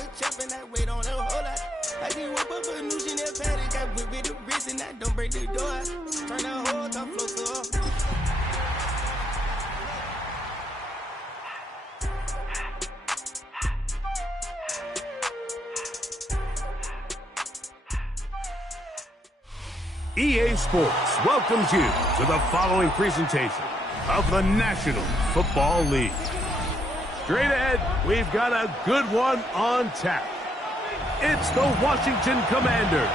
a champ and I wait on a whole lot. I just whip up a new Chanel paddock, got whip with the wrist and I don't break the door. Turn the whole top floor to her. EA Sports welcomes you to the following presentation of the National Football League. Straight ahead, we've got a good one on tap. It's the Washington Commanders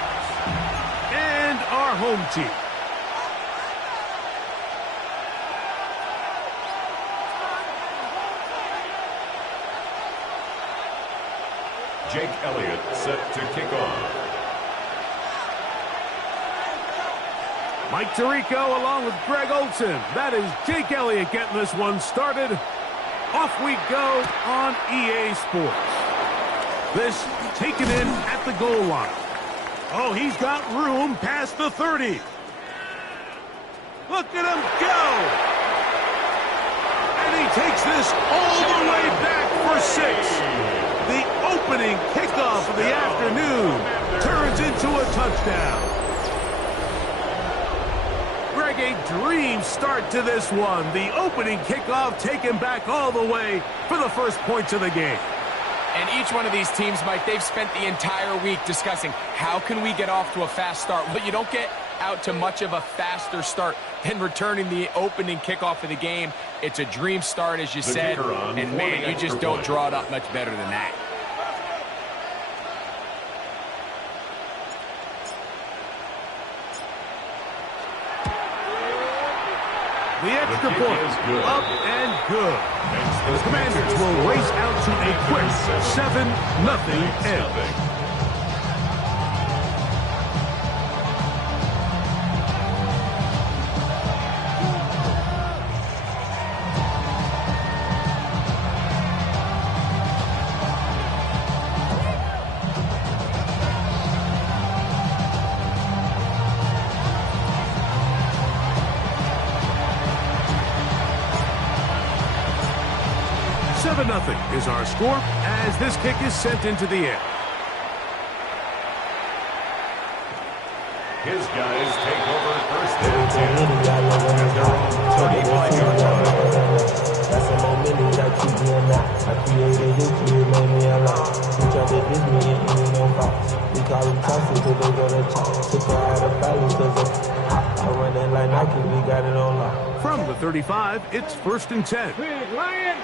and our home team. Jake Elliott set to kick off. Mike Tirico along with Greg Olson. That is Jake Elliott getting this one started. Off we go on EA Sports. This taken in at the goal line. Oh, he's got room past the 30. Look at him go. And he takes this all the way back for 6. The opening kickoff of the afternoon turns into a touchdown. Greg, a dream start to this one. The opening kickoff taken back all the way for the first points of the game. And each one of these teams, Mike, they've spent the entire week discussing how can we get off to a fast start. But you don't get out to much of a faster start than returning the opening kickoff of the game. It's a dream start, as you said. And, man, you just don't draw it up much better than that. The extra point, up and good. The Commanders will race out to a quick 7-0 edge. Nothing is our score as this kick is sent into the air. His guys take over first and 10 at their own 35-yard line. That's a moment that keep me alive. I created history, it made me alive. We tried to diss me and ain't no box. We call them toxic till they go to chop. Took her out of balance cause I run that like Nike, we got it on lock. From the 35, it's first and 10. Lion.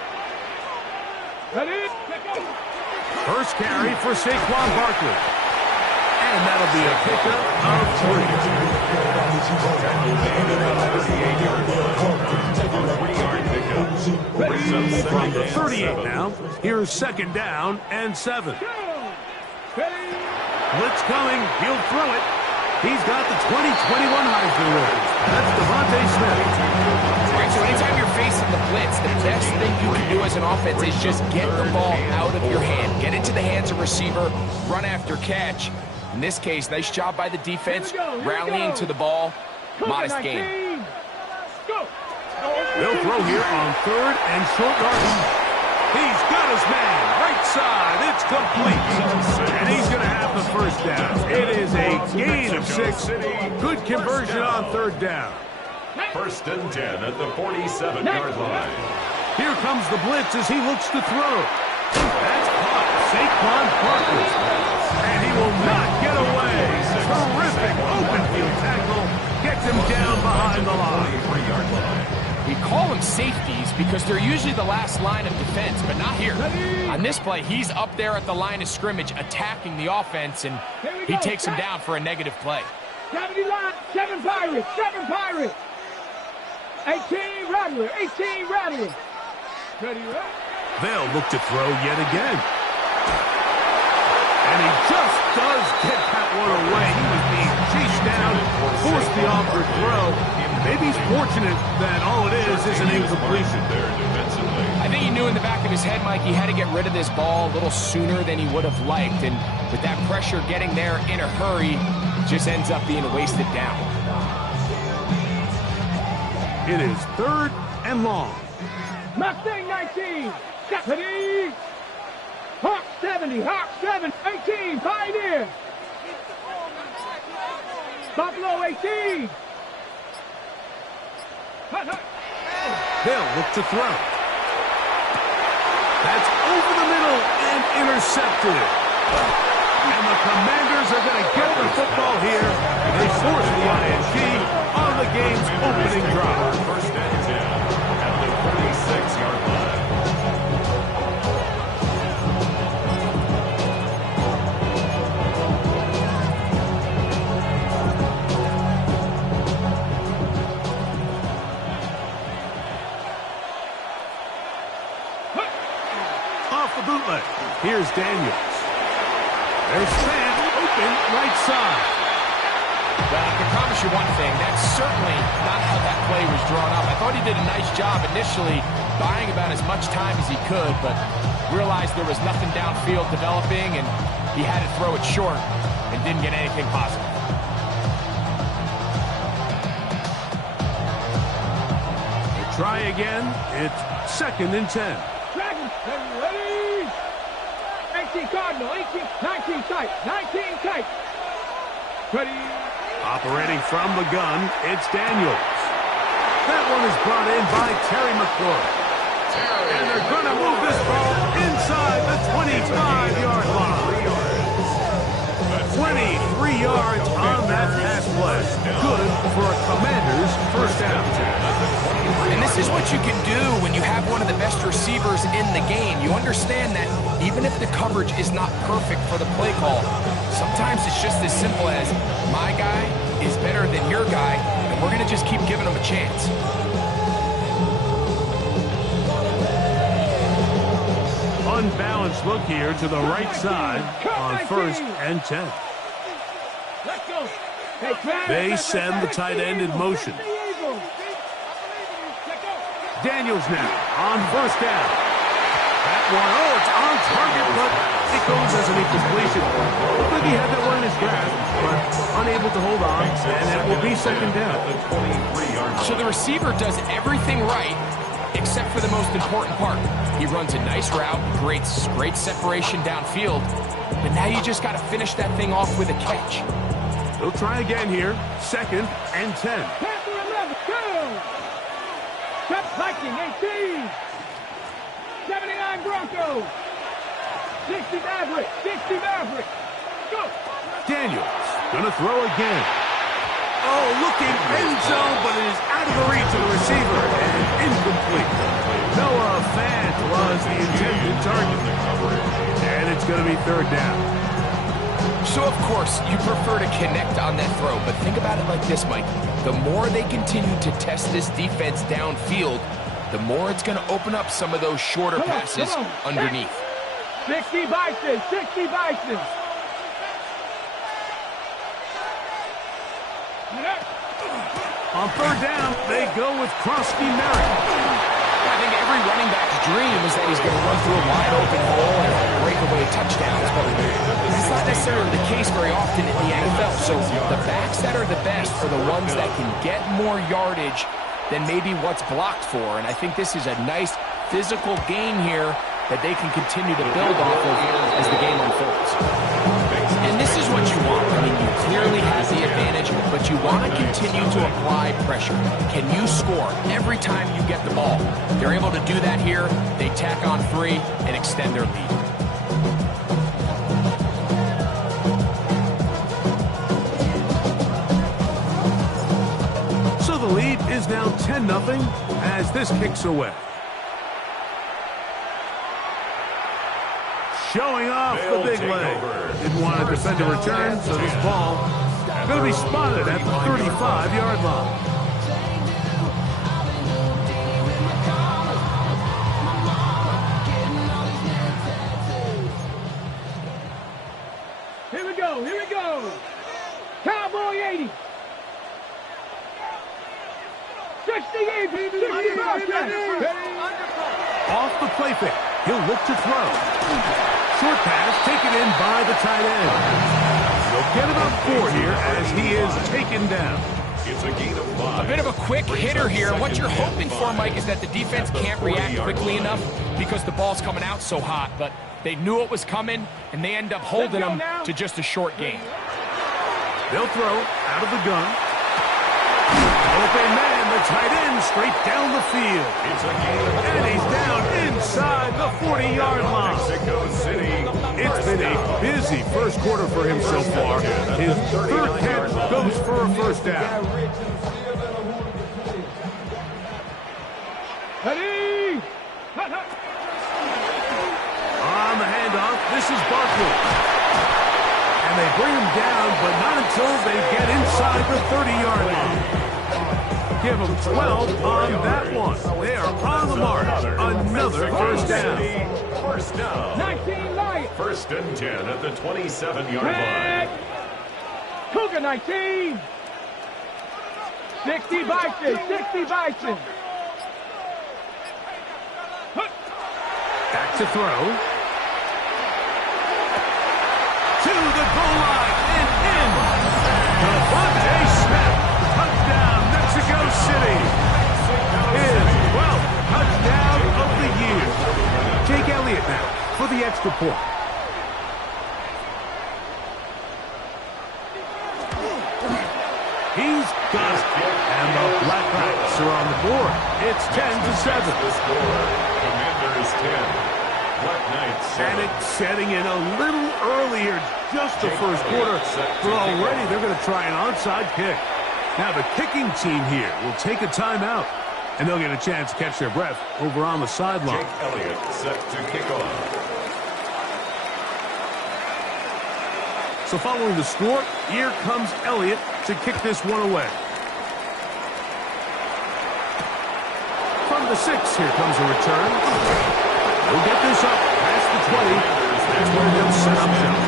First carry for Saquon Barkley. And that'll be a pickup of 3. From the 38 now, here's second down and 7. Blitz coming, he'll throw it. He's got the 2021 Heisman winner. That's Devontae Smith. Right, so anytime you're facing the blitz, the best thing you can do as an offense is just get the ball out of your hand. Get it to the hands of receiver, run after catch. In this case, nice job by the defense, rallying to the ball. Modest gain. They'll throw here on 3rd and short yardage. He's got his man, right side, it's complete. And he's going to have the first down. It is a gain of 6. Good conversion on 3rd down. First and 10 at the 47-yard line. Here comes the blitz as he looks to throw. That's caught Saquon Barkley. And he will not get away. Terrific open field tackle. Gets him down behind the line. 3-yard line. We call them safeties because they're usually the last line of defense, but not here. On this play, he's up there at the line of scrimmage attacking the offense, and he takes him down for a negative play. 70 line, 7 Pirates, 7 Pirates. 18 Rattler, 18 Rattler. They'll look to throw yet again. And he just does get that one away. He was being chased down, forced the awkward throw. Maybe he's fortunate that all it is an incompletion. I think he knew in the back of his head, Mike, he had to get rid of this ball a little sooner than he would have liked. And with that pressure getting there in a hurry, just ends up being a wasted down. It is 3rd and long. Mustang 19. Deputy. Hawk 7. 70, Hawk 7, 18, Pioneer. Buffalo 18. They'll look to throw. That's over the middle and intercepted. And the Commanders are going to get the football here. They force the ING on the game's opening drive. First and 10 at the 46-yard line. Off the bootleg. Here's Daniels. There's Sam open right side. Well, I can promise you one thing. That's certainly not how that play was drawn up. I thought he did a nice job initially buying about as much time as he could, but realized there was nothing downfield developing, and he had to throw it short and didn't get anything positive. We'll try again. It's 2nd and 10. Dragons, ready? 18 Cardinal, 18, 19 tight, 19 tight. Ready? Operating from the gun, it's Daniels. That one is brought in by Terry McClure. And they're going to move this ball inside the 25-yard line. 23 yards on that pass play. Good for a Commander's first down. And this is what you can do when you have one of the best receivers in the game. You understand that even if the coverage is not perfect for the play call, sometimes it's just as simple as my guy is better than your guy, and we're going to just keep giving him a chance. Unbalanced look here to the right side on 1st and 10. Let's go. They send the tight end in motion. Daniels now on 1st down. That one, oh, it's on target, but it goes as an incompletion. Looked like he had that one in his grasp, but unable to hold on, and it will be 2nd down. So the receiver does everything right, except for the most important part. He runs a nice route, great separation downfield, but now you just got to finish that thing off with a catch. They'll try again here, 2nd and 10. Panther 11, go! Step Viking 18. 79 Broncos. 60 Maverick, 60 Maverick. Go! Daniels gonna throw again. Oh, looking end zone, but it is out of the reach of the receiver and incomplete. Noah Fant was the intended target. And it's going to be 3rd down. So, of course, you prefer to connect on that throw, but think about it like this, Mike. The more they continue to test this defense downfield, the more it's going to open up some of those shorter passes underneath. 60 Bison, 60 Bison. On 3rd down, they go with Krosky Merritt. I think every running back's dream is that he's going to run through a wide open hole and break away touchdowns, but that's not necessarily the case very often in the NFL. So the backs that are the best are the ones that can get more yardage than maybe what's blocked for. And I think this is a nice physical gain here that they can continue to build off of as the game unfolds. And this is what you want. I mean, you clearly have the advantage, but you want to continue to apply pressure. Can you score every time you get the ball? They're able to do that here. They tack on 3 and extend their lead. So the lead is now 10-0 as this kicks away. Showing off the big leg. Didn't want to defend a return, so this ball going to be spotted at the 35-yard line. Here we go, here we go. Cowboy 80. 68, baby. 60 Off the play fake. He'll look to throw. Short pass taken in by the tight end. They'll get about 4 here as he is taken down. It's a gain of 5. A bit of a quick hitter here. What you're hoping for, Mike, is that the defense can't react quickly enough because the ball's coming out so hot. But They knew it was coming, and they end up holding them to just a short game. They'll throw out of the gun. Open man, the tight end, straight down the field. It's a game. And he's down inside the 40-yard line. Mexico City. It's been a busy first quarter for him so far. His third catch goes for a first down. Ready? On the handoff, this is Barkley. And they bring him down, but not until they get inside the 30-yard line. Give them 12 on that one. They are on the mark. Another first down. First down. 19 Lions. First and 10 at the 27-yard line. Cougar 19. 60 Bison. 60 Bison. Back to throw. To the goal line and in. Devontae Smith. Touchdown, Mexico City. His 12th touchdown of the year. Jake Elliott now for the extra point. He's got it. And the Blackhawks are on the board. It's 10-7. The score. Commanders 10. Black Knights 7. And it's setting in a little earlier, just the first quarter, but already they're going to try an onside kick. Now the kicking team here will take a timeout, and they'll get a chance to catch their breath over on the sideline. Jake Elliott set to kick off. So following the score, here comes Elliott to kick this one away. From the 6, here comes a return. We'll get this up past the 20. That's where they'll set up shop.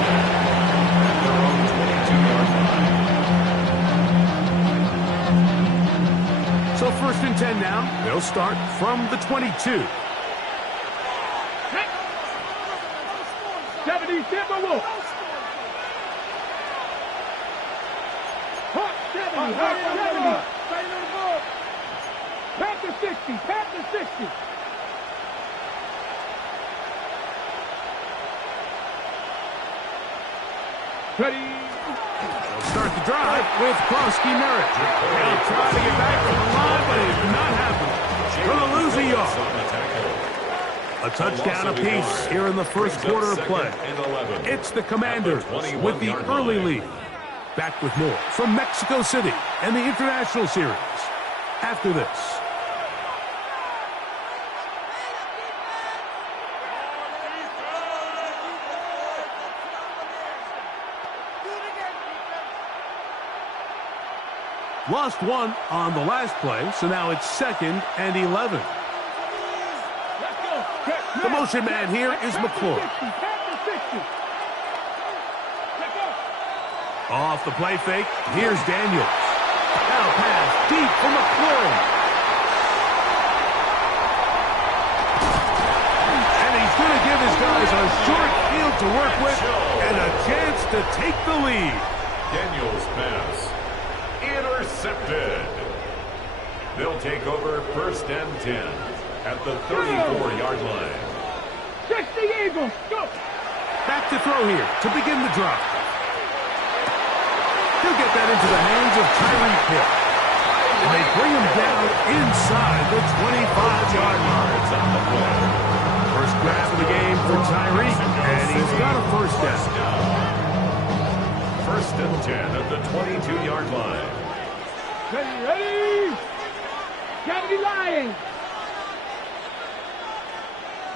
So first and 10 now. They'll start from the 22. 70 Timberwolves. Hot 70. Hot 70. Panther 60. Panther 60. Ready? They'll start the drive with Krosky Merritt. They'll try to get back to the line, but it's not happening. Going to lose a yard. A touchdown apiece here in the first quarter of play. It's the Commanders with the early lead. Back with more from Mexico City and the International Series after this. Lost one on the last play, so now it's 2nd and 11. The motion man here is McClure. Off the play fake, here's Daniels. Now pass deep for McClure. And he's going to give his guys a short field to work with and a chance to take the lead. Daniels pass. Intercepted. They'll take over first and 10 at the 34-yard line. 60 Eagles, go! Back to throw here to begin the drive. He'll get that into the hands of Tyreek Hill. And they bring him down inside the 25-yard line. First grab of the game for Tyreek, and he's got a first down. First and 10 at the 22-yard line. Ready? 70 Lions.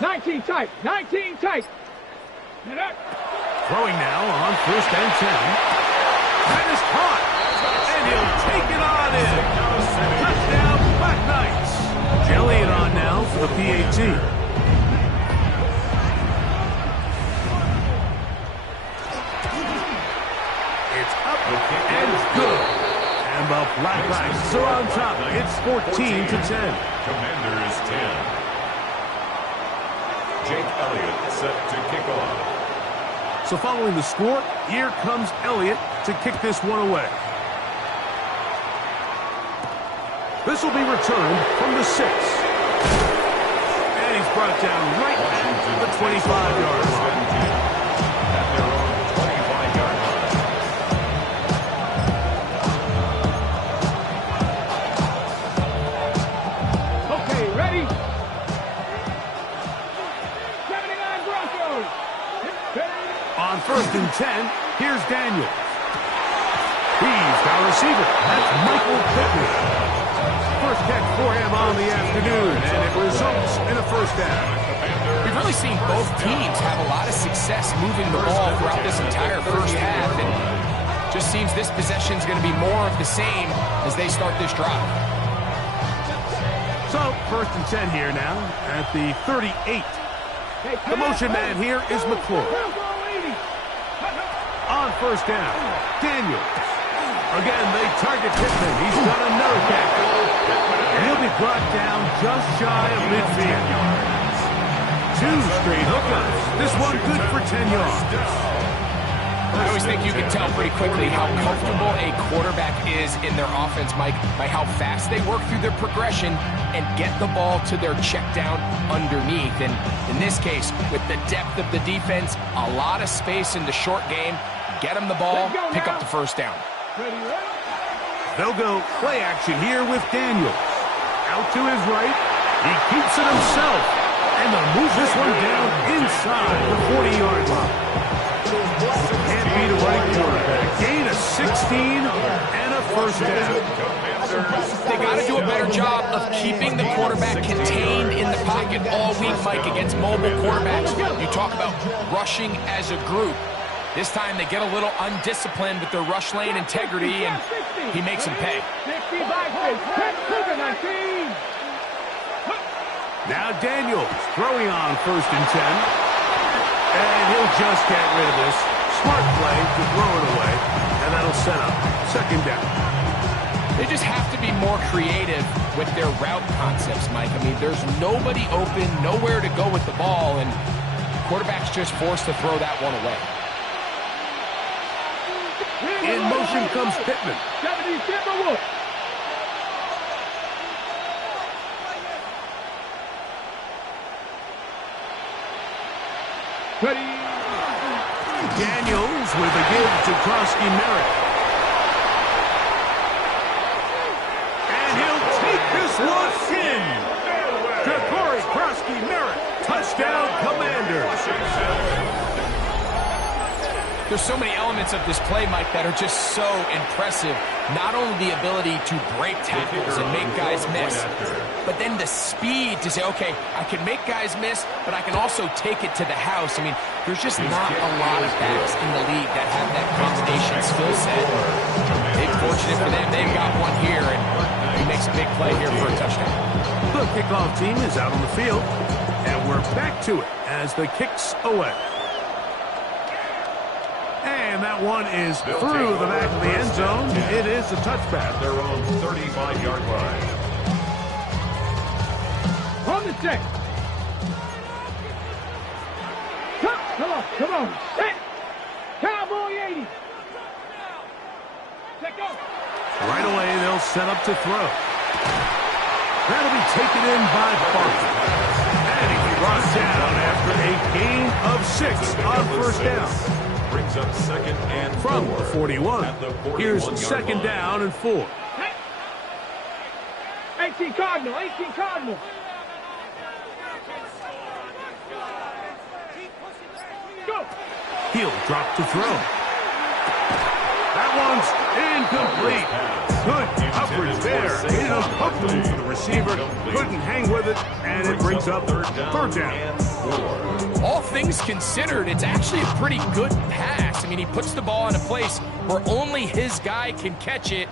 19 tight. 19 tight. Throwing now on first and 10. That is caught. And he'll take it on in. Touchdown, Black Knights. Elliott on now for the PAT. It's up and good. And the Black Knights are on top. It's 14-10. Commanders 10. Jake Elliott set to kick off. So following the score, here comes Elliott to kick this one away. This will be returned from the 6. And he's brought down right at the 25-yard line. On 1st and 10, here's Daniels. He's got a receiver. That's Michael Pittman. First catch for him on the afternoon, and it results in a first down. We've really seen both teams have a lot of success moving the ball throughout this entire first half, and just seems this possession is going to be more of the same as they start this drive. So, 1st and 10 here now at the 38. The motion man here is McClure. On 1st down, Daniels. Again, they target Pittman. He's got another catch. And he'll be brought down just shy of midfield. 2 straight hookups. This one good for 10 yards. I always think you can tell pretty quickly how comfortable a quarterback is in their offense, Mike, by how fast they work through their progression and get the ball to their check down underneath. And in this case, with the depth of the defense, a lot of space in the short game, get them the ball, pick up the first down. They'll go play action here with Daniels. Out to his right. He keeps it himself. And they'll move this one down inside the 40-yard line. Can't beat a running quarterback. Gain of 16 and a first down. They got to do a better job of keeping the quarterback contained in the pocket all week, Mike, against mobile quarterbacks. You talk about rushing as a group. This time they get a little undisciplined with their rush lane integrity, and he makes them pay. Now Daniels throwing on 1st and 10. And he'll just get rid of this. Smart play to throw it away. And that'll set up 2nd down. They just have to be more creative with their route concepts, Mike. I mean, there's nobody open, nowhere to go with the ball, and quarterback's just forced to throw that one away. In motion comes Pittman. Daniels with a give to Krosky-Merritt. And he'll take this one in. To Corey Krosky-Merritt. Touchdown, Commanders. There's so many elements of this play, Mike, that are just so impressive. Not only the ability to break tackles and make guys miss, but then the speed to say, okay, I can make guys miss, but I can also take it to the house. I mean, there's just not a lot of backs in the league that have that combination skill set. They're fortunate for them. They've got one here, and he makes a big play here for a touchdown. The kickoff team is out on the field, and we're back to it as the kick's away. And that one is through the back of the end zone. It is a touchback. Their own 35-yard line. On the check. Come on. Set. Cowboy 80. Check out. Right away, they'll set up to throw. That'll be taken in by Barkley. And he's brought down after a gain of 6 on 1st down. Brings up 2nd and 4. From the 41. Here's 2nd down and 4. 18 Cardinal. Go. He'll drop to throw. That one's incomplete. Good coverage there. Uncomfortable for the receiver. Couldn't hang with it, and it brings up 3rd down. All things considered, it's actually a pretty good pass. I mean, he puts the ball in a place where only his guy can catch it.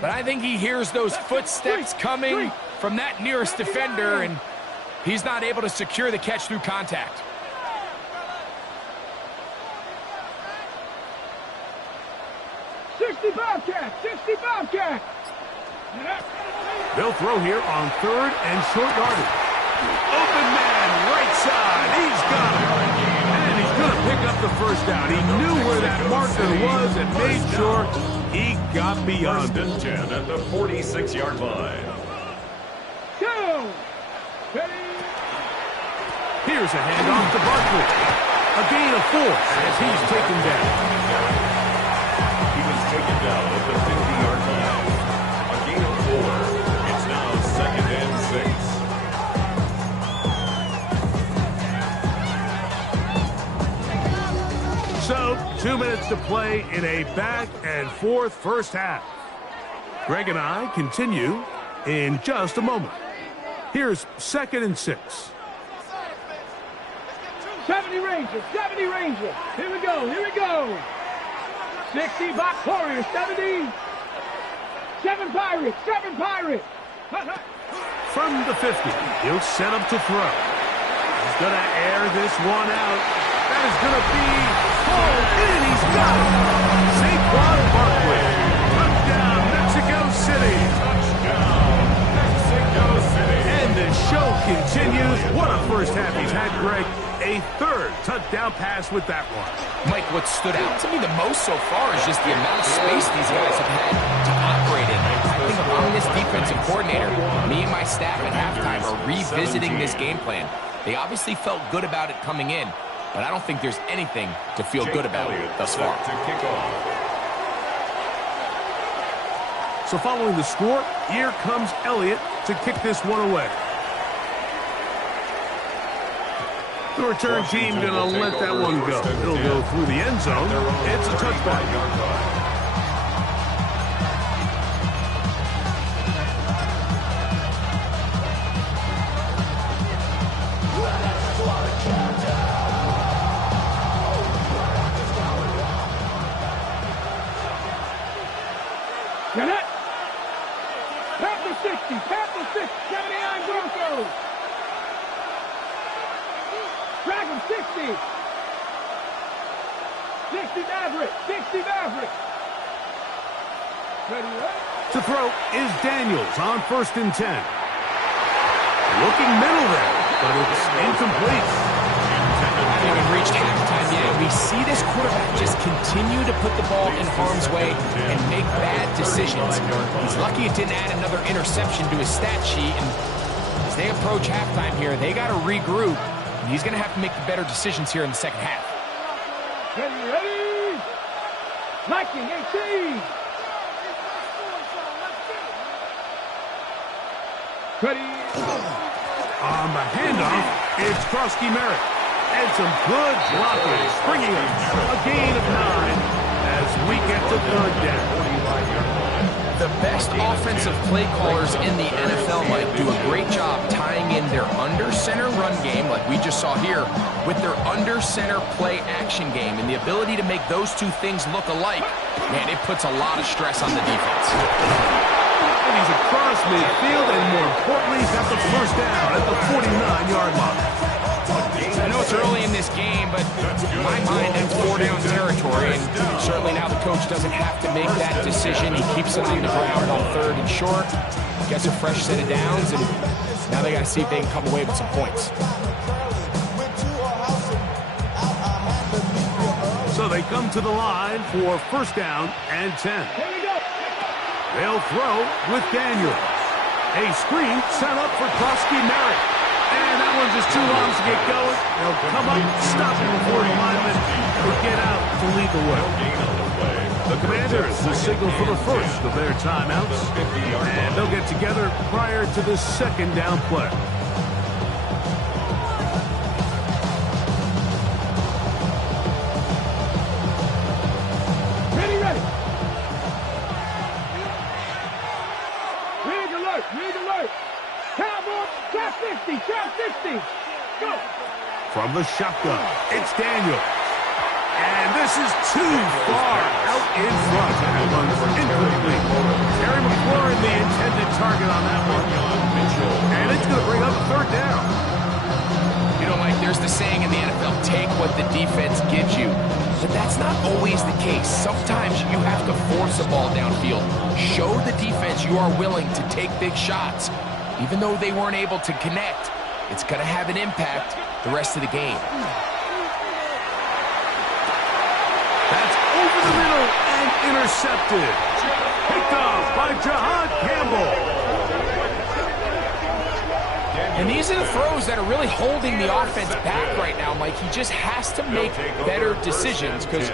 But I think he hears those footsteps coming from that nearest defender, and he's not able to secure the catch through contact. Bobcat. They'll throw here on 3rd and short yardage. Open man, right side. He's got it. And he's going to pick up the first down. He knew where that marker was and made sure he got beyond it. 1st and 10 at the 46-yard line. Go. Here's a handoff to Barkley. A gain of 4 as he's taken down. He was taken down at the 50-yard line. A gain of 4. It's now 2nd and 6. So, 2 minutes to play in a back-and-forth first half. Greg and I continue in just a moment. Here's 2nd and 6. 70 Rangers, 70 Rangers. Here we go, here we go. 60 Box Warriors, 70. 7 Pirates, 7 Pirates. From the 50, he'll set up to throw. He's going to air this one out. That is going to be pulled in. He's got it. Saquon Barkley. Touchdown, Mexico City. Touchdown, Mexico City. And the show continues. What a first half he's had, Greg. A 3rd touchdown pass with that one. Mike, what stood out to me the most so far is just the amount of space these guys have had to operate in. I think if I'm this defensive coordinator, me and my staff at halftime are revisiting this game plan. They obviously felt good about it coming in, but I don't think there's anything to feel good about thus far. To kick off. So following the score, here comes Elliott to kick this one away. The return team going to let that one go. It'll go through the end zone. It's a touchback. Get it? Panther 60, Panther 6, 79 Broncos. Dragon 60. 60 Maverick, 60 Maverick. Ready, right? To throw is Daniels on 1st and 10. Looking middle there, but it's incomplete. Haven't even reached halftime yet. We see this quarterback just continue to put the ball in harm's way and make bad decisions. He's lucky it didn't add another interception to his stat sheet. And as they approach halftime here, they got to regroup. And he's going to have to make the better decisions here in the second half. Ready, ready. Liking 18. Ready. On the handoff, it's Krosky Merritt. And some good blocking, bringing a gain of 9 as we get to 3rd down. The best offensive play callers in the NFL might do a great job tying in their under-center run game, like we just saw here, with their under-center play action game. And the ability to make those two things look alike, man, it puts a lot of stress on the defense. And he's across midfield, and more importantly, he's got the first down at the 49-yard line. I know it's early in this game, but in my mind, that's 4-down territory, and certainly now the coach doesn't have to make that decision. He keeps it on the ground on 3rd and short, gets a fresh set of downs, and now they got to see if they can come away with some points. So they come to the line for 1st down and 10. Here we go. They'll throw with Daniel. A screen set up for Krosky Merritt. And that one's just too long to get going. They'll come up, stop it before the lineman will get out to lead the way. The Commanders will signal for the first of their timeouts. And they'll get together prior to the 2nd down play. Ready, ready. Rig alert, rig alert. Cowboy, trap 50, trap 50. Go. From the shotgun, it's Daniel. And this is too far out in front. That one's incomplete. Terry McLaurin, the intended target on that one. And it's going to bring up a 3rd down. You know, Mike, there's the saying in the NFL, take what the defense gives you. But that's not always the case. Sometimes you have to force a ball downfield. Show the defense you are willing to take big shots. Even though they weren't able to connect, it's going to have an impact the rest of the game. That's over the middle and intercepted. Picked off by Jahan Campbell. And these are the throws that are really holding the offense back right now, Mike. He just has to make better decisions because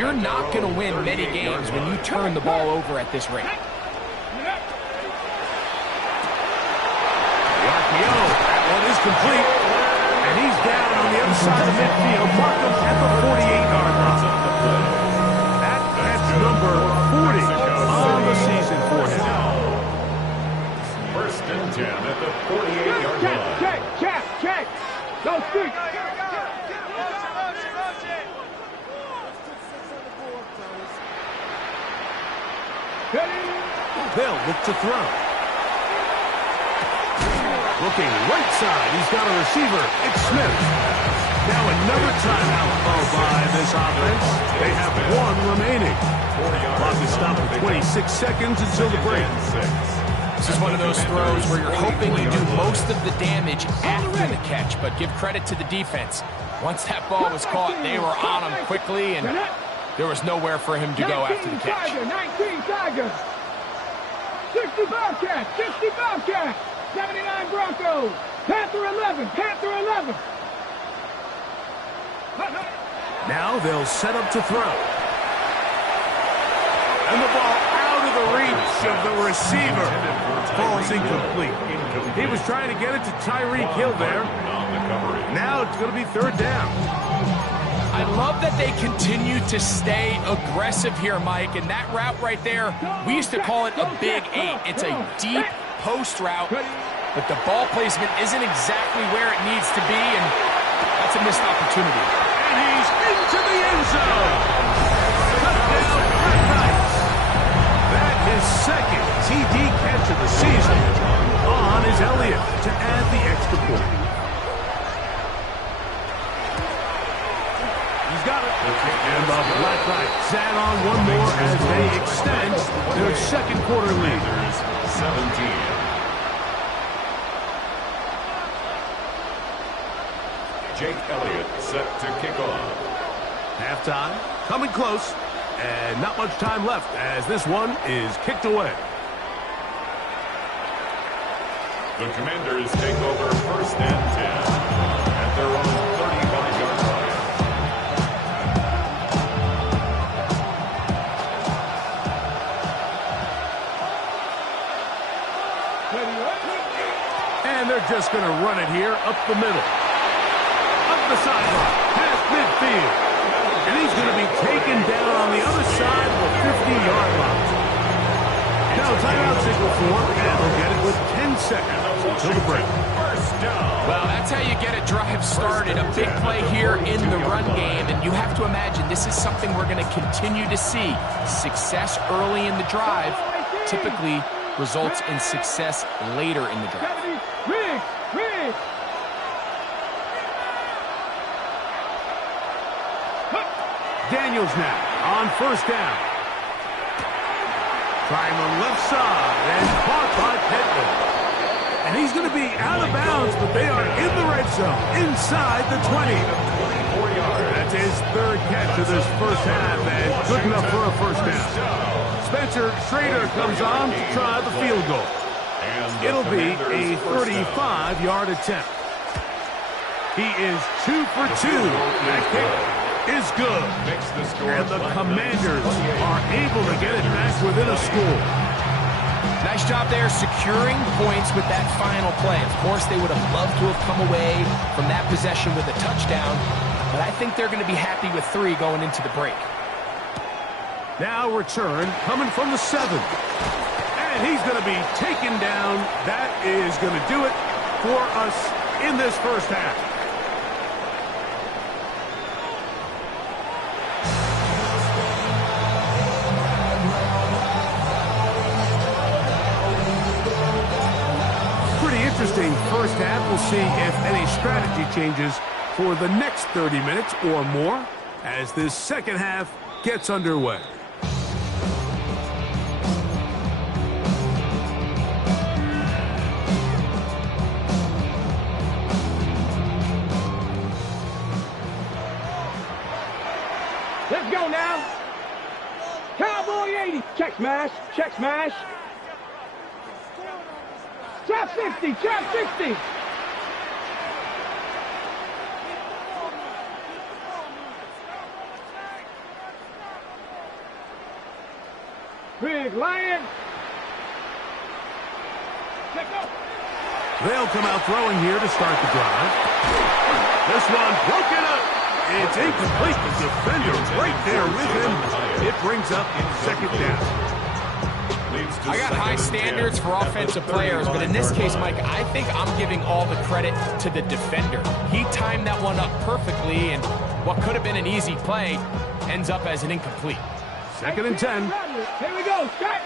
you're not going to win many games when you turn the ball over at this rate. The RPO, that one is complete. And he's down on the other side of midfield. Markham at the 48-yard line. and 10 at the 48-yard line. Check. Go streak. They'll look to throw. Looking right side. He's got a receiver. It's Smith. Now another timeout called by this offense. They have one remaining. Clock is stopped at 26 seconds until the break. This is one of those throws where you're hoping you do most of the damage after the catch, but give credit to the defense. Once that ball was caught, they were on him quickly, and there was nowhere for him to go after the catch. 19 Tigers. 60 Bobcats. 60 Bobcats. 79 Broncos. Panther 11. Now they'll set up to throw. And the ball out of the reach of the receiver. Falls incomplete. He was trying to get it to Tyreek Hill there. Now it's going to be third down. I love that they continue to stay aggressive here, Mike, and that route right there, we used to call it a big 8. It's a deep post route, but the ball placement isn't exactly where it needs to be, and that's a missed opportunity. And he's into the end zone. Touchdown, Red Knights. That is second TD catch of the season. On is Elliott to add the extra point. He's got it. And the Black Knights add on one more as they extend their second quarter lead. 17. Jake Elliott set to kick off. Halftime, coming close, and not much time left as this one is kicked away. The Commanders take over first and 10 at their own 35-yard line. And they're just going to run it here up the middle. Up the sideline, past midfield. And he's going to be taken down on the other side of the 50-yard line. Now timeout signal for him, and they'll get it with 10 seconds until the break. Well, that's how you get a drive started. A big play here in the run game, and you have to imagine this is something we're going to continue to see. Success early in the drive typically results in success later in the drive. Daniels now on first down. Trying the left side and caught by Pittman. And he's going to be out of bounds, but they are in the red zone, inside the 20. That's his third catch of this first half, and good enough for a first down. Spencer Schrader comes on to try the field goal. It'll be a 35-yard attempt. He is 2 for 2. That kick is good. And the Commanders are able to get it back within a score. Nice job there securing points with that final play. Of course, they would have loved to have come away from that possession with a touchdown, but I think they're going to be happy with 3 going into the break. Now return coming from the 7. And he's going to be taken down. That is going to do it for us in this first half. Interesting first half. We'll see if any strategy changes for the next 30 minutes or more as this second half gets underway. Let's go now. Cowboy 80. Check smash. Check smash. Trap 60, trap 60. Big Lion. They'll come out throwing here to start the drive. This one broken up. It's incomplete. The defender right there with him. It brings up second down. leads to I got high standards for offensive players, but in this case, Mike, I think I'm giving all the credit to the defender. He timed that one up perfectly, and what could have been an easy play ends up as an incomplete. 2nd and 10. Here we go, start.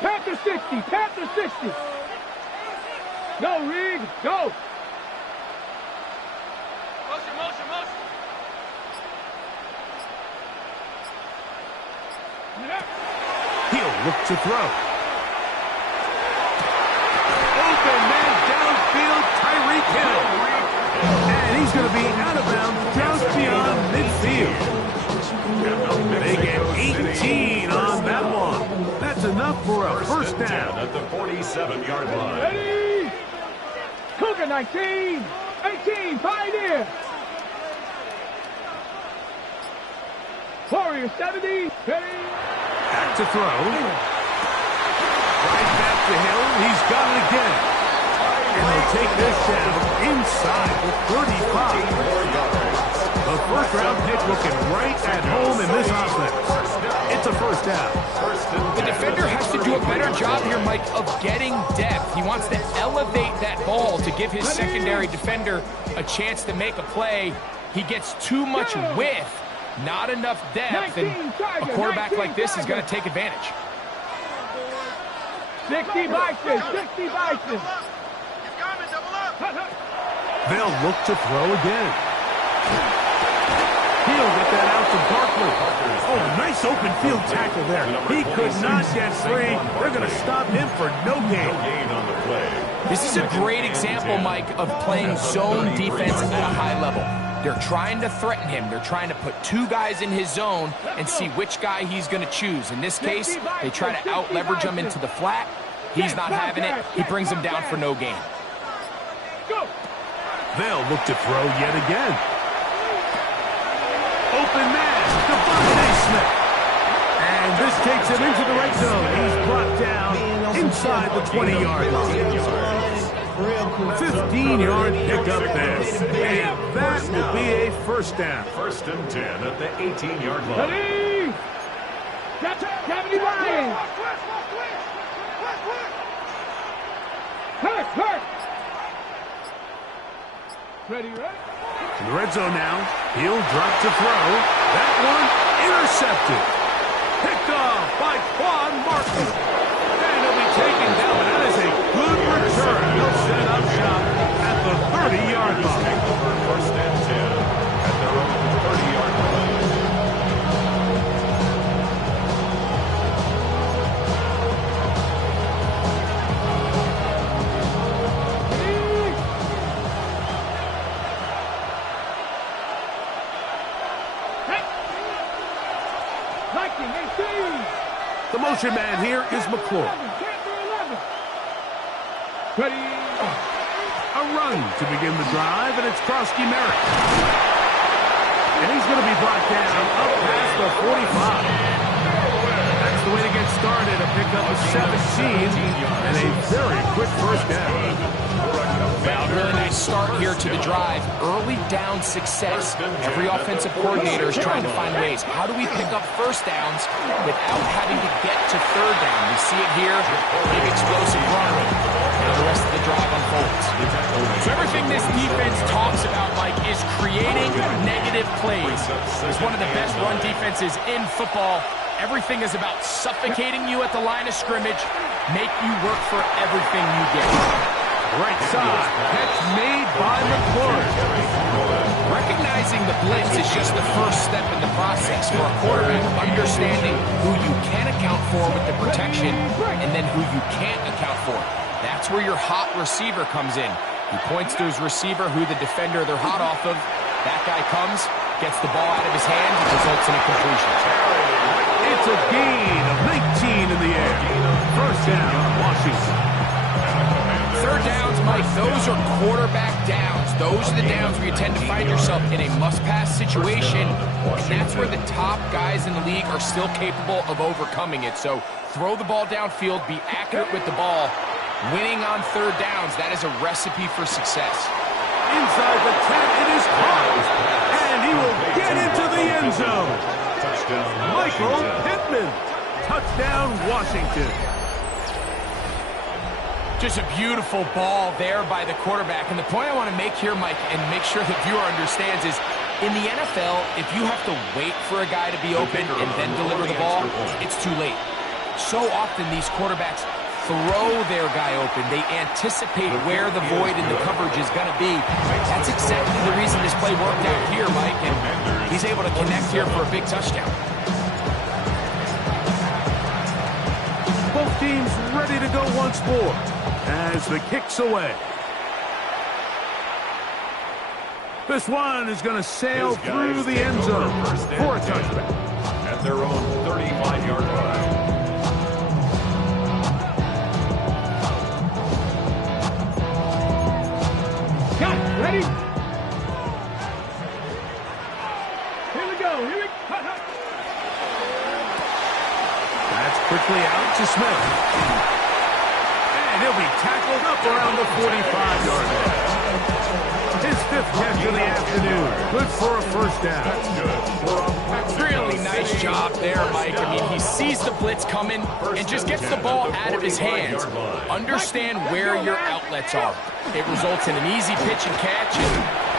Panther 60, Panther 60. Go, Reed, go. Motion, motion, motion. He'll look to throw. Open man downfield, Tyreek Hill. And he's going to be out of bounds just beyond midfield. They get 18 on that one. That's enough for a first down. At the 47-yard line. Ready? Cougar 19, 18, Pioneer. Warrior 70, ready? Back to throw. Right back to Hill. He's got it again. And they'll take this down inside the 35. The first-round pick looking right at home in this offense. It's a first down. The defender has to do a better job here, Mike, of getting depth. He wants to elevate that ball to give his secondary defender a chance to make a play. He gets too much width, not enough depth, and a quarterback like this is going to take advantage. 60 Bison, 60 Bison. They'll look to throw again. He'll get that out to Barkley. Oh, nice open field tackle there. He could not get free. They're going to stop him for no gain. On the play. This is a great example, Mike, of playing zone defense at a high level. They're trying to threaten him. They're trying to put two guys in his zone and see which guy he's going to choose. In this case, they try to out-leverage him into the flat. He's not having it. He brings him down for no gain. They'll look to throw yet again. Open man, Devontae Smith. And this takes him into the red zone. He's brought down inside the 20-yard line. 15-yard pickup there. And that will be a first down. 1st and 10 at the 18-yard line. Ready? Deputy Ryan. Hurt. Ready? In the red zone now. He'll drop to throw. That one intercepted. Picked off by Quan Martin. And he'll be taken down. That is a good return. He'll set up shop at the 30-yard line. 1st and 10 at their own 30-yard line. The motion man here is McClure. Ready? A run to begin the drive, and it's Krosky Merrick. And he's going to be brought down up past the 45. That's the way to get started. A pickup of 17 and a very quick first down. Well, really nice start here to the drive. Early down success. Every offensive coordinator is trying to find ways. How do we pick up first downs without having to get to third down? We see it here. Big explosive run. Now the rest of the drive unfolds. So everything this defense talks about, Mike, is creating negative plays. It's one of the best run defenses in football. Everything is about suffocating you at the line of scrimmage, make you work for everything you get. Right side, catch made by McClure. Recognizing the blitz is just the first step in the process for a quarterback, understanding who you can account for with the protection and then who you can't account for. That's where your hot receiver comes in. He points to his receiver, who the defender they're hot off of. That guy comes, gets the ball out of his hand, and results in a completion. It's a gain of 19 in the air. First down, Washington. Third downs, Mike, those are quarterback downs. Those are the downs where you tend to find yourself in a must-pass situation, and that's where the top guys in the league are still capable of overcoming it. So throw the ball downfield, be accurate with the ball. Winning on third downs, that is a recipe for success. Inside the 10, it is caught, and he will get into the end zone. Touchdown, Michael Washington. Pittman. Touchdown, Washington. Just a beautiful ball there by the quarterback. And the point I want to make here, Mike, and make sure the viewer understands is, in the NFL, if you have to wait for a guy to be open and then deliver the ball, it's too late. So often these quarterbacks throw their guy open. They anticipate where the void in the coverage is going to be. That's exactly the reason this play worked out here, Mike, and he's able to connect here for a big touchdown. Both teams ready to go once more as the kick's away. This one is going to sail through the end zone for a touchback. At their own 35-yard line. Got it. Ready? Here we go. Here we go. That's quickly out to Smith. And he'll be tackled up around the 45-yard line. His 5th catch of the afternoon. Good for a first down. Really nice job there, Mike. I mean, he sees the blitz coming and just gets the ball out of his hands. Understand where your outlets are. It results in an easy pitch and catch and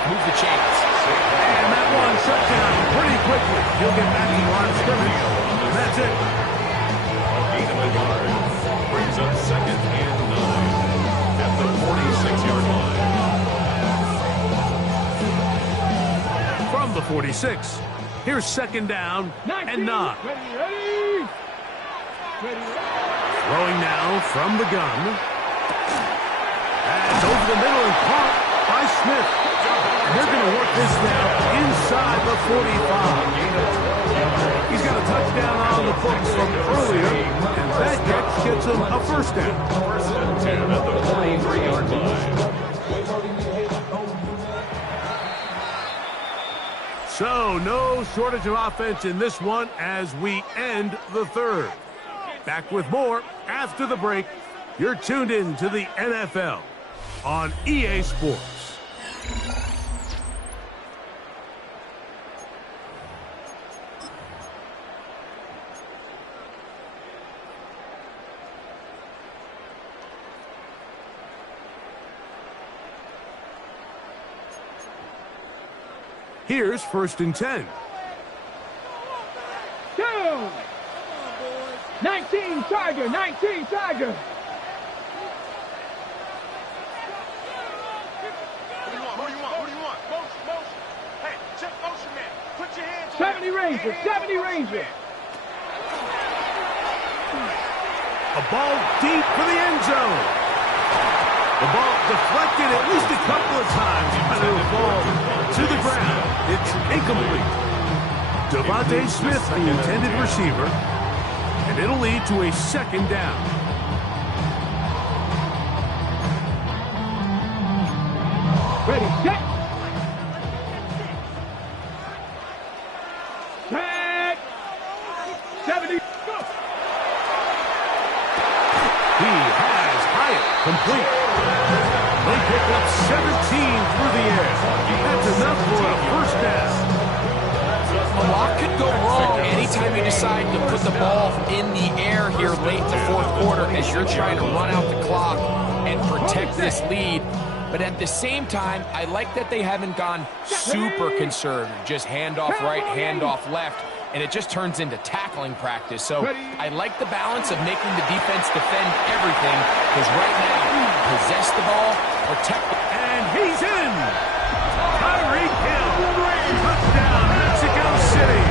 move the chains. And that one shut down pretty quickly. He'll get back in line of scrimmage. And that's it. A gain of a yard brings up 2nd and 9 at the 46-yard line. From the 46, here's 2nd down and 9. Ready. Throwing now from the gun. And over the middle and caught by Smith. And they're going to work this now inside the 45. He's got a touchdown on the books from earlier, and that catch gets him a first down. 4th and 10 at the 43-yard line. So, no shortage of offense in this one as we end the 3rd. Back with more after the break. You're tuned in to the NFL on EA Sports. Here's 1st and 10. 19 Tiger. 19 Tiger. What do you want? Motion. Hey, check motion, man. Put your hands on 70 Ranger. 70 Ranger. A ball deep for the end zone. The ball deflected at least a couple of times, but it'll fall to the ground. It's incomplete. Devontae Smith, the intended receiver, and it'll lead to a 2nd down. Ready, set. Set. 70. Go. He has Hyatt complete. They pick up 17 through the air. That's enough for a first down. A lot could go wrong anytime you decide to put the ball in the air here late in the 4th quarter as you're trying to run out the clock and protect this lead. But at the same time, I like that they haven't gone super conservative. Just handoff right, handoff left, and it just turns into tackling practice. So I like the balance of making the defense defend everything, because right now, possess the ball, protect the... And he's in! Tyreek Hill! Touchdown, Mexico City!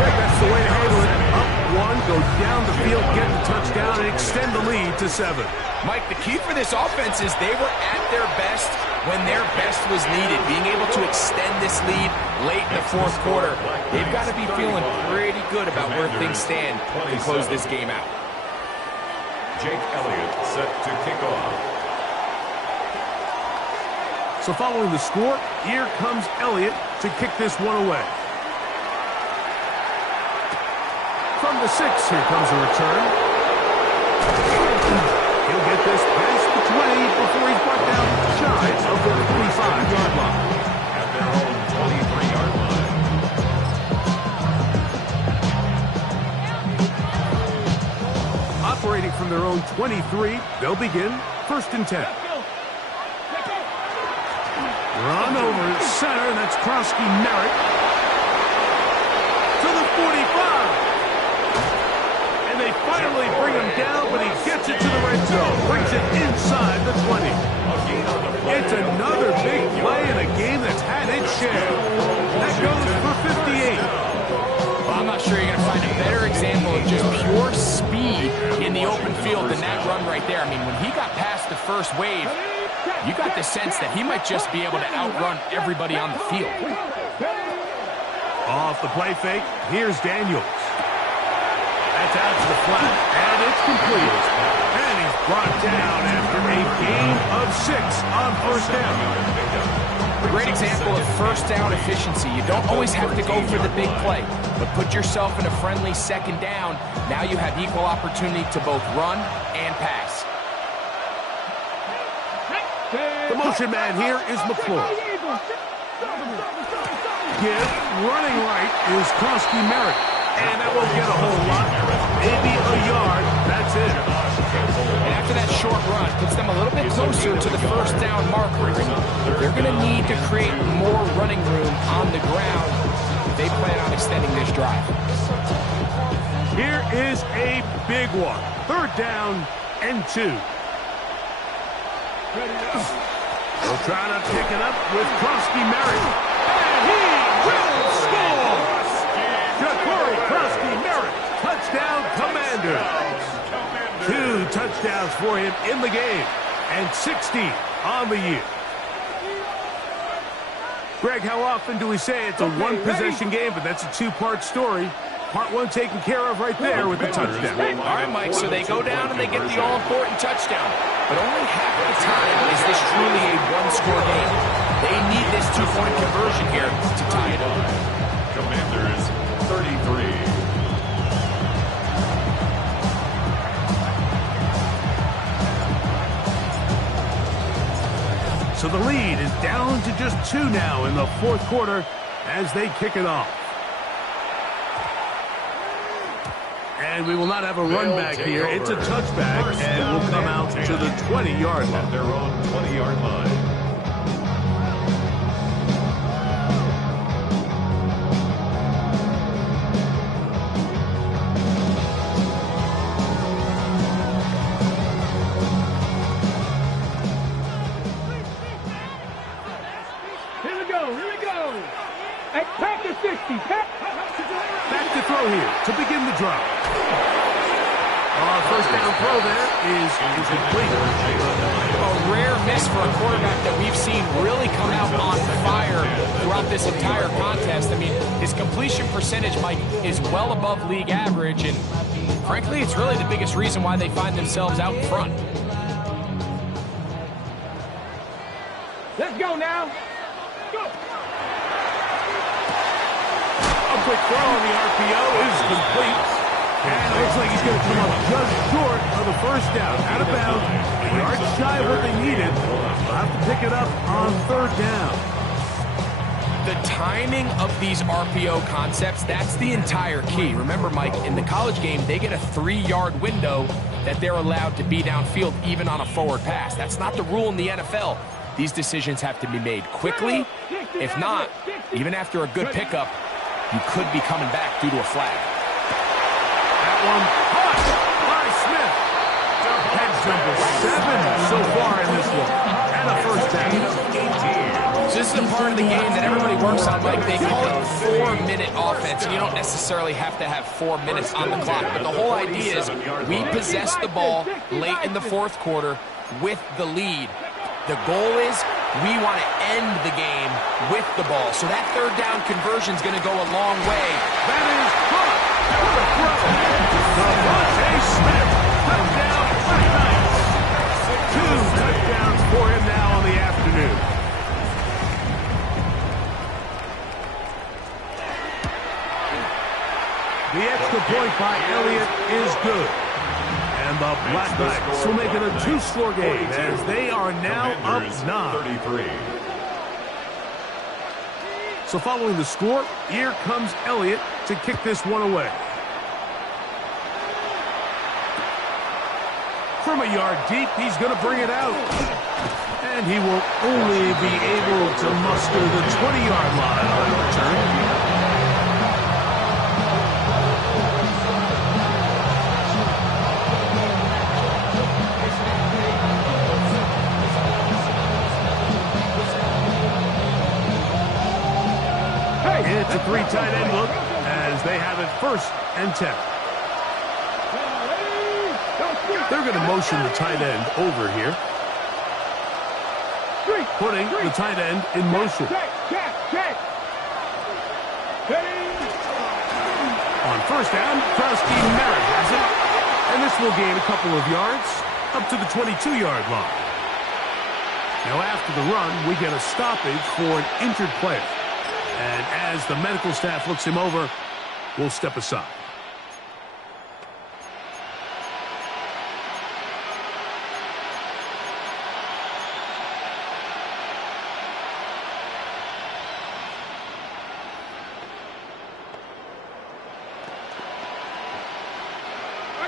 Greg, that's the way to handle it. Up 1, go down the field, get the touchdown, and extend the lead to 7. Mike, the key for this offense is they were at their best when their best was needed. Being able to extend this lead late in the 4th quarter, they've got to be feeling pretty good about where things stand to close this game out. Jake Elliott set to kick off. So following the score, here comes Elliott to kick this one away. From the 6, here comes a return. He'll get this past the 20 before he's brought down shy of the 35-yard line. At their own 23-yard line. 23. They'll begin 1st and 10. Run over center, and that's Krosky Merritt to the 45. And they finally bring him down, but he gets it to the red zone. Brings it inside the 20. It's another big play in a game that's had its share. That goes for 58. Well, I'm not sure you're going to find a better example of just pure speed in the open field than that run right there. I mean, when he got past the first wave, you got the sense that he might just be able to outrun everybody on the field. Off the play fake, here's Daniels. That's out to the flat, and it's complete. And he's brought down after a gain of 6 on 1st down. Great example of 1st down efficiency. You don't always have to go for the big play, but put yourself in a friendly 2nd down. Now you have equal opportunity to both run and pass. The motion man here is McClure. Give, running right, is Krosky Merritt. And that won't get a whole lot. Maybe a yard. That's it. And after that short run, puts them a little bit closer to the 1st down marker. They're going to need to create more running room on the ground if they plan on extending this drive. Here is a big one. 3rd down and 2. They'll try to pick it up with Krosky Merritt. And he will score! Ja'Cory Krosky Merritt, touchdown Commanders. 2 touchdowns for him in the game, and 60 on the year. Greg, how often do we say it's a one-possession game, but that's a 2-part story? Part 1 taken care of right there with the touchdown. All right, Mike, so they go down and they get the all-important touchdown. But only half of the time is this truly a one-score game. They need this 2-point conversion here to tie it up. Commanders 33. So the lead is down to just 2 now in the 4th quarter as they kick it off. And we will not have a run back here. It's a touchback, and will come out to the 20-yard line. At their own 20-yard line. Here we go. Attack the 60. Back to throw here to begin the drive. 1st down throw there is incomplete. A rare miss for a quarterback that we've seen really come out on fire throughout this entire contest. I mean, his completion percentage, Mike, is well above league average, and frankly, it's really the biggest reason why they find themselves out in front. Let's go now. Go. A quick throw on the RPO is complete. And it looks like he's going to come up just short of the 1st down. Out of bounds, a yard shy of what they needed. They'll have to pick it up on 3rd down. The timing of these RPO concepts, that's the entire key. Remember, Mike, in the college game, they get a 3-yard window that they're allowed to be downfield even on a forward pass. That's not the rule in the NFL. These decisions have to be made quickly. If not, even after a good pickup, you could be coming back due to a flag. One caught by Smith. That's number 7 so far in this one. And a 1st down. So this is a part of the game that everybody works on, Mike. They call it 4-minute offense. You don't necessarily have to have 4 minutes on the clock, but the whole idea is we possess the ball late in the 4th quarter with the lead. The goal is we want to end the game with the ball. So that 3rd down conversion is going to go a long way. That is caught. Devontae Smith, touchdown, nice. 2 touchdowns for him now on the afternoon. The extra point by Elliott is good. And the Black Knights will make it a 2-score game as they are now up 9. 33. So following the score, here comes Elliott to kick this one away. From a yard deep, he's going to bring it out. And he will only be able to muster the 20-yard line on return. It's a 3 tight end look as they have it 1st and 10. They're going to motion the tight end over here. Putting the tight end in motion. On 1st down, Krusty Merritt has it. And this will gain a couple of yards up to the 22-yard line. Now after the run, we get a stoppage for an injured player. And as the medical staff looks him over, we'll step aside.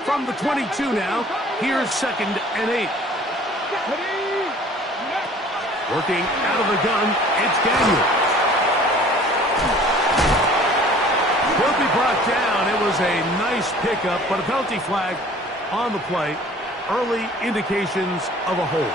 From the 22 now, here's 2nd and 8. Working out of the gun, it's Daniel. Will be brought down. It was a nice pickup, but a penalty flag on the play. Early indications of a hold.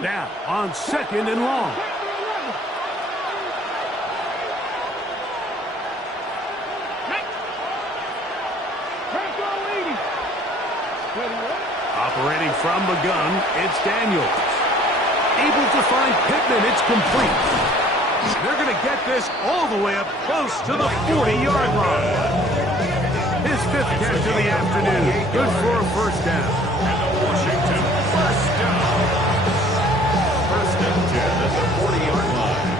Now on 2nd and long. Operating from the gun, it's Daniels. Able to find Pittman, it's complete. They're going to get this all the way up close to the 40-yard line. His 5th catch of the afternoon. Good for a 1st down. And the Washington 1st down. 1st and 10 at the 40-yard line.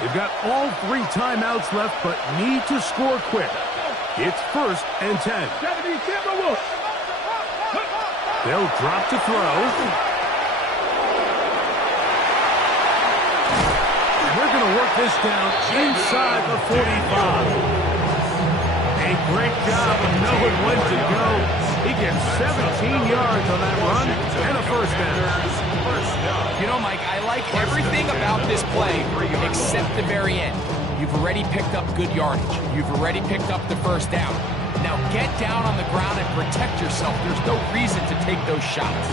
They've got all 3 timeouts left, but need to score quick. It's 1st and 10. They'll drop to throw. We're going to work this down inside the 45. A great job of knowing when to go. He gets 17 yards on that run and a 1st down. You know, Mike, I like everything about this play except the very end. You've already picked up good yardage. You've already picked up the 1st down. Now get down on the ground and protect yourself. There's no reason to take those shots.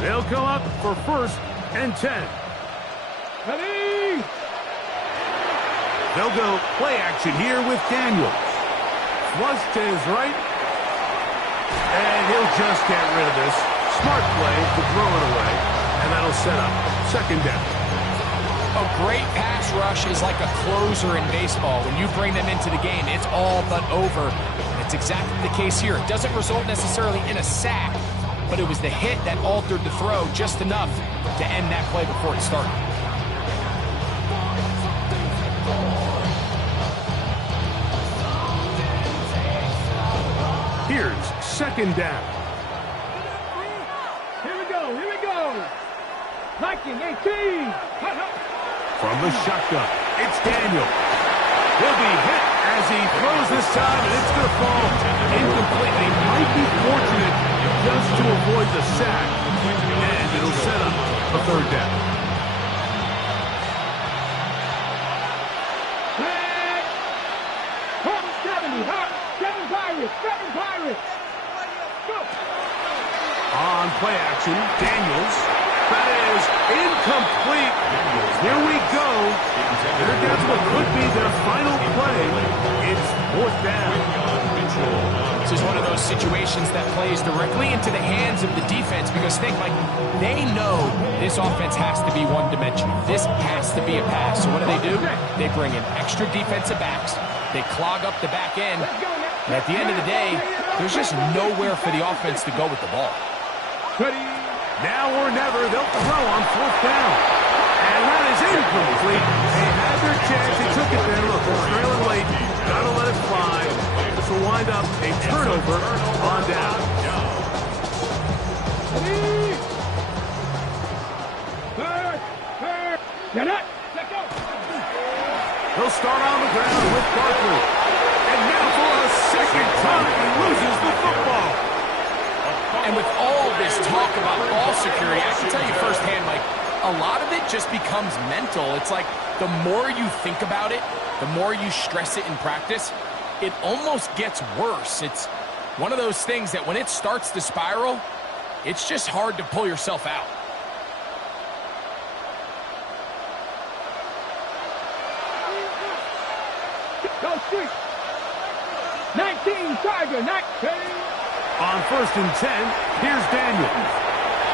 They'll come up for 1st and 10. Ready? They'll go play action here with Daniels. Flush to his right. And he'll just get rid of this. Smart play to throw it away. And that'll set up 2nd down. A great pass rush is like a closer in baseball. When you bring them into the game, it's all but over. And it's exactly the case here. It doesn't result necessarily in a sack, but it was the hit that altered the throw just enough to end that play before it started. Here's 2nd down. Here we go, here we go. Liking 18. From the shotgun, it's Daniel. He'll be hit as he throws this time, and it's going to fall incomplete. He might be fortunate just to avoid the sack, and it'll set up a 3rd down. Hot 70, hot. 7 Pirates, 7 Pirates. Go. On play action, Daniels That is incomplete. Here we go. They're down to what could be their final play. It's fourth down. This is one of those situations that plays directly into the hands of the defense because they know this offense has to be one-dimensional. This has to be a pass. So what do? They bring in extra defensive backs. They clog up the back end. And at the end of the day, there's just nowhere for the offense to go with the ball. Now or never, they'll throw on fourth down. And that is incomplete. They had their chance. They took it there. Look, they're trailing late. Got to let it fly. This will wind up a turnover on down. He'll start on the ground with Barkley. And now for a second time, he loses the football. And with all this talk about ball security, I can tell you firsthand, Mike, a lot of it just becomes mental. It's like the more you think about it, the more you stress it in practice, it almost gets worse. It's one of those things that when it starts to spiral, it's just hard to pull yourself out. Go street. 19, Tiger, 19. On 1st and 10, here's Daniel.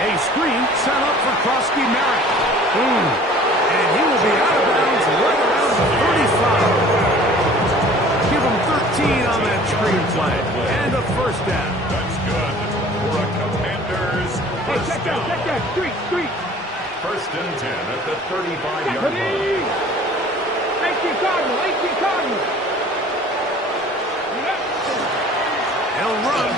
A screen set up for Krosky Merritt. And he will be out of bounds right around the 35. Give him 13 on that screen play. And a first down. That's good for a Commanders first down. Check that, street. 1st and 10 at the 35-yard line. 18 Cardinal. He'll run.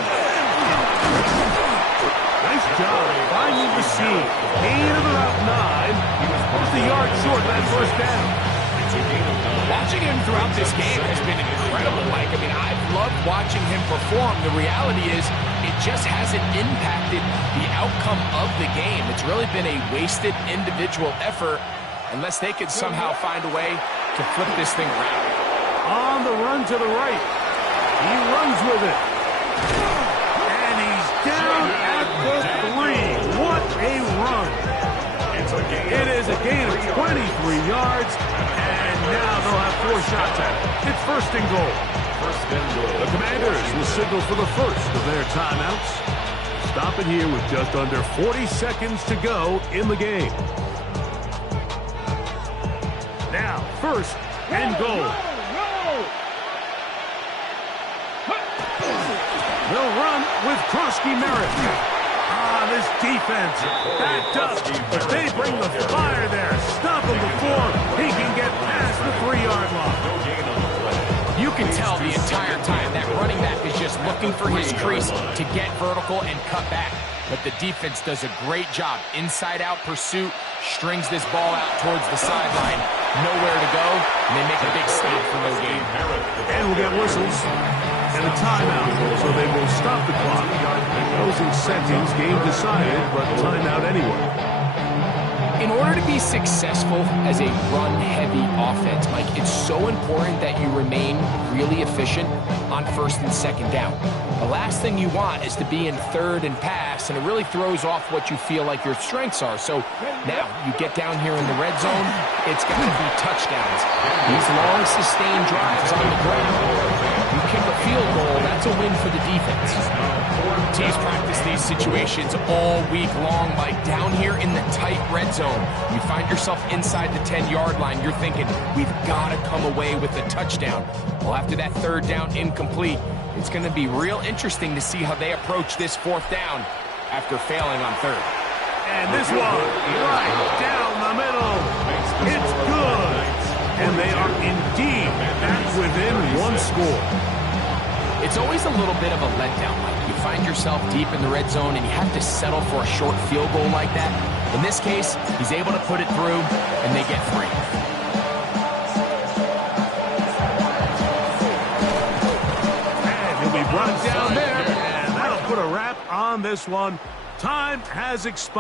Nice job finding the seam. Gain of about 9. He was just a yard short of that first down. Watching him throughout this game has been incredible, Mike. I mean, I've loved watching him perform. The reality is it just hasn't impacted the outcome of the game. It's really been a wasted individual effort unless they could somehow find a way to flip this thing around. On the run to the right. He runs with it. And he's down at the 3. What a run. It is a gain of 23 yards. And now they'll have 4 shots at it. It's 1st and goal. The Commanders will signal for the first of their timeouts. Stop it here with just under 40 seconds to go in the game. Now, 1st and goal. They'll run with Krosky Merritt. This defense backed up, but they bring the fire there. Stop him before he can get past the 3-yard line. You can tell the entire time that running back is just looking for his crease to get vertical and cut back. But the defense does a great job. Inside-out pursuit, strings this ball out towards the sideline. Nowhere to go, and they make a big stop for no gain. And we'll get whistles and a timeout, so they will stop the clock. Closing seconds, game decided, but timeout anyway. In order to be successful as a run-heavy offense, Mike, it's so important that you remain really efficient on 1st and 2nd down. The last thing you want is to be in 3rd and pass, and it really throws off what you feel like your strengths are. So now you get down here in the red zone, it's got to be touchdowns. These long, sustained drives on the ground. You kick a field goal, that's a win for the defense. Teams practice these situations all week long, Mike. Down here in the tight red zone, you find yourself inside the 10-yard line. You're thinking, we've got to come away with a touchdown. Well, after that 3rd down incomplete, it's going to be real interesting to see how they approach this 4th down after failing on 3rd. And this one, right down the middle. It's good. And they are indeed back within 1 score. It's always a little bit of a letdown, Mike. You find yourself deep in the red zone and you have to settle for a short field goal like that. In this case, he's able to put it through, and they get 3. And he'll be brought down there, and that'll put a wrap on this one. Time has expired.